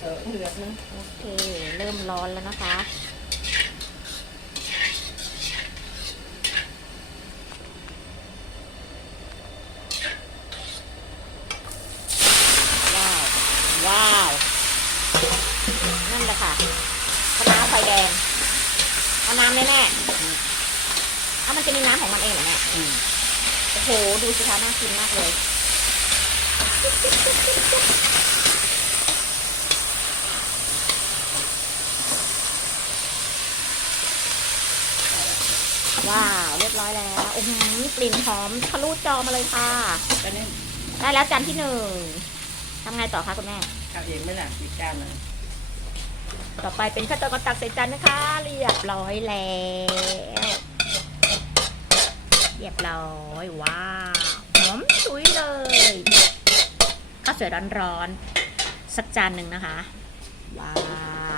เออเดือดนะโอเค เริ่มร้อนแล้วนะคะ ว้าว ว้าว นั่นแหละค่ะคะน้าไฟแดง เอาน้ำแน่ๆเอามันจะมีน้ำของมันเองเหรอแม่โอ้โห ดูสิคะน่ากินมากเลย ว้าว เรียบร้อยแล้วโอ้โหกลิ่นหอมทะลุจอมาเลยค่ะ ก็นี่ได้แล้วจานที่หนึ่งทำไงต่อคะคุณแม่ ทำเองไม่หนักอีกจานหนึงต่อไปเป็นขั้นตอนการตักใส่จานนะคะ เรียบร้อยแล้ว เรียบร้อยว้าวหอมสุยเลยข้าวสวยร้อนๆสักจานหนึ่งนะคะ ว้าวว้าว